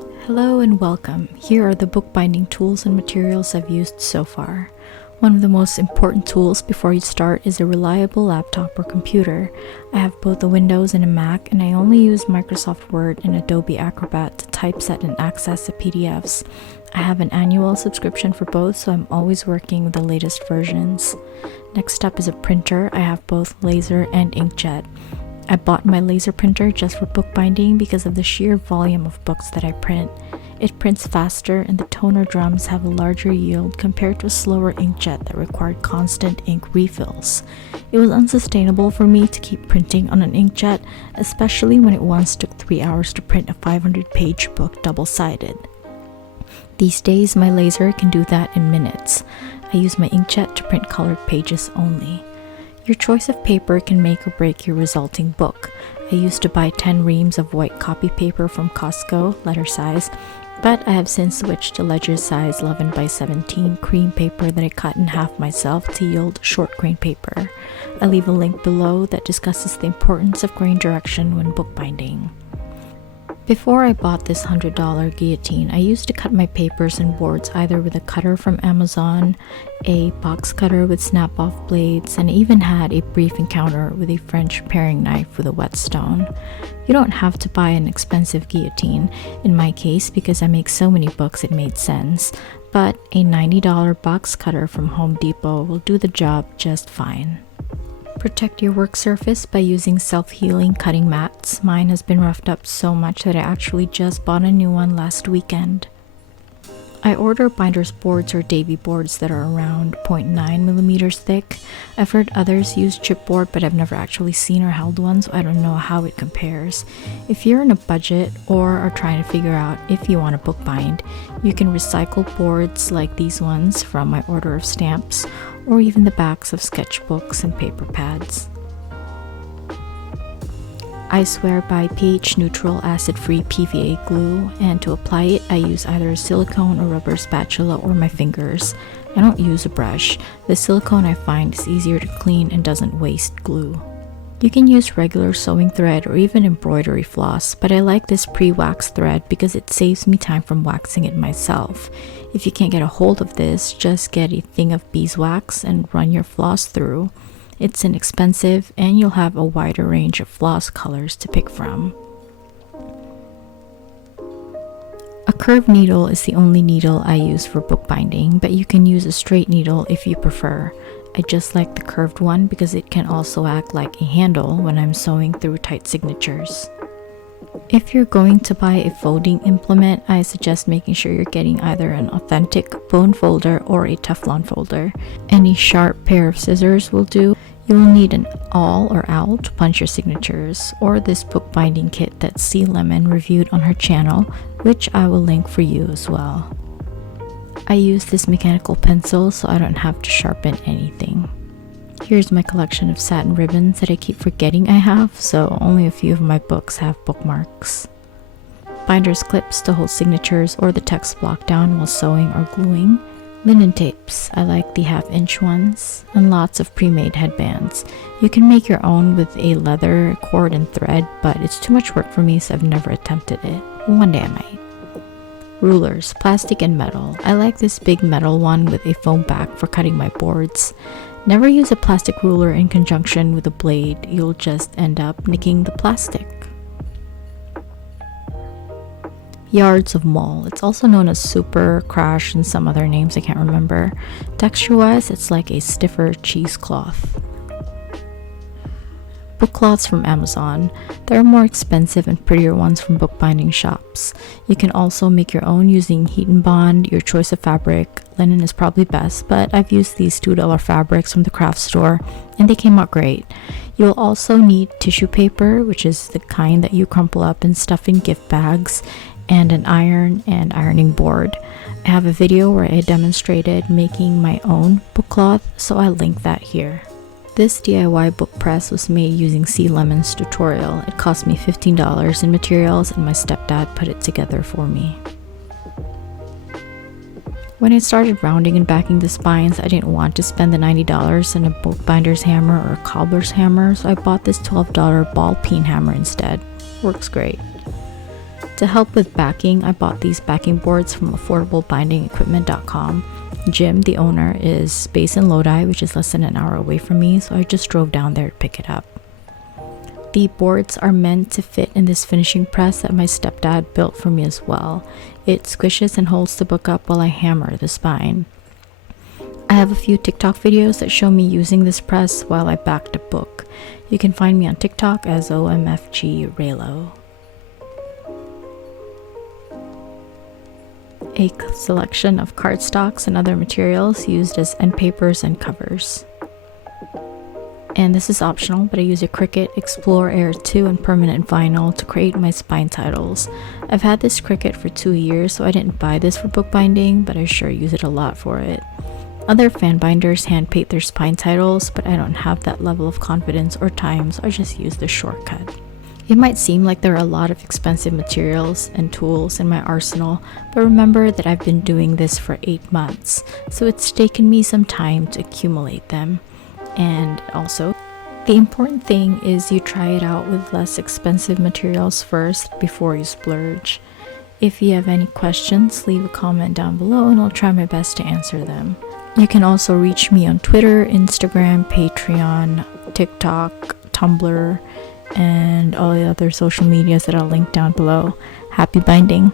Hello and welcome. Here are the bookbinding tools and materials I've used so far. One of the most important tools before you start is a reliable laptop or computer. I have both a Windows and a Mac, and I only use Microsoft Word and Adobe Acrobat to typeset and access the PDFs. I have an annual subscription for both, so I'm always working with the latest versions. Next up is a printer. I have both laser and inkjet. I bought my laser printer just for bookbinding because of the sheer volume of books that I print. It prints faster and the toner drums have a larger yield compared to a slower inkjet that required constant ink refills. It was unsustainable for me to keep printing on an inkjet, especially when it once took 3 hours to print a 500-page book double-sided. These days, my laser can do that in minutes. I use my inkjet to print colored pages only. Your choice of paper can make or break your resulting book. I used to buy 10 reams of white copy paper from Costco, letter size, but I have since switched to ledger size 11x17 cream paper that I cut in half myself to yield short grain paper. I leave a link below that discusses the importance of grain direction when bookbinding. Before I bought this $100 guillotine, I used to cut my papers and boards either with a cutter from Amazon, a box cutter with snap-off blades, and I even had a brief encounter with a French paring knife with a whetstone. You don't have to buy an expensive guillotine, in my case because I make so many books it made sense, but a $90 box cutter from Home Depot will do the job just fine. Protect your work surface by using self-healing cutting mats. Mine has been roughed up so much that I actually just bought a new one last weekend. I order binders boards or Davy boards that are around 0.9mm thick. I've heard others use chipboard, but I've never actually seen or held one, so I don't know how it compares. If you're in a budget or are trying to figure out if you want to bookbind, you can recycle boards like these ones from my order of stamps, or even the backs of sketchbooks and paper pads. I swear by pH-neutral acid-free PVA glue, and to apply it I use either a silicone or rubber spatula or my fingers. I don't use a brush. The silicone I find is easier to clean and doesn't waste glue. You can use regular sewing thread or even embroidery floss, but I like this pre-waxed thread because it saves me time from waxing it myself. If you can't get a hold of this, just get a thing of beeswax and run your floss through. It's inexpensive and you'll have a wider range of floss colors to pick from. A curved needle is the only needle I use for bookbinding, but you can use a straight needle if you prefer. I just like the curved one because it can also act like a handle when I'm sewing through tight signatures. If you're going to buy a folding implement, I suggest making sure you're getting either an authentic bone folder or a Teflon folder. Any sharp pair of scissors will do. You will need an awl or owl to punch your signatures, or this bookbinding kit that C Lemon reviewed on her channel, which I will link for you as well. I use this mechanical pencil so I don't have to sharpen anything. Here's my collection of satin ribbons that I keep forgetting I have, so only a few of my books have bookmarks. Binders clips to hold signatures or the text block down while sewing or gluing. Linen tapes, I like the 1/2-inch ones, and lots of pre-made headbands. You can make your own with a leather, cord, and thread, but it's too much work for me, so I've never attempted it. One day I might. Rulers, plastic and metal. I like this big metal one with a foam back for cutting my boards. Never use a plastic ruler in conjunction with a blade, you'll just end up nicking the plastic. Yards of mole. It's also known as super, crash, and some other names I can't remember. Texture-wise, it's like a stiffer cheesecloth. Book cloths from Amazon. There are more expensive and prettier ones from bookbinding shops. You can also make your own using heat and bond, your choice of fabric. Linen is probably best, but I've used these $2 fabrics from the craft store and they came out great. You'll also need tissue paper, which is the kind that you crumple up and stuff in gift bags, and an iron and ironing board. I have a video where I demonstrated making my own book cloth, so I'll link that here. This DIY book press was made using C Lemon's tutorial. It cost me $15 in materials and my stepdad put it together for me. When I started rounding and backing the spines, I didn't want to spend the $90 on a bookbinder's hammer or a cobbler's hammer, so I bought this $12 ball peen hammer instead. Works great. To help with backing, I bought these backing boards from affordablebindingequipment.com. Jim, the owner, is based in Lodi, which is less than an hour away from me, so I just drove down there to pick it up. The boards are meant to fit in this finishing press that my stepdad built for me as well. It squishes and holds the book up while I hammer the spine. I have a few TikTok videos that show me using this press while I backed a book. You can find me on TikTok as omfgreylo. A selection of cardstocks and other materials used as end papers and covers. And this is optional, but I use a Cricut Explore Air 2 and permanent vinyl to create my spine titles. I've had this Cricut for 2 years, so I didn't buy this for bookbinding, but I sure use it a lot for it. Other fan binders hand paint their spine titles, but I don't have that level of confidence or time, so I just use the shortcut. It might seem like there are a lot of expensive materials and tools in my arsenal, but remember that I've been doing this for 8 months, so it's taken me some time to accumulate them. And also, the important thing is you try it out with less expensive materials first before you splurge. If you have any questions, leave a comment down below and I'll try my best to answer them. You can also reach me on Twitter, Instagram, Patreon, TikTok, Tumblr, and all the other social medias that I'll link down below. Happy binding!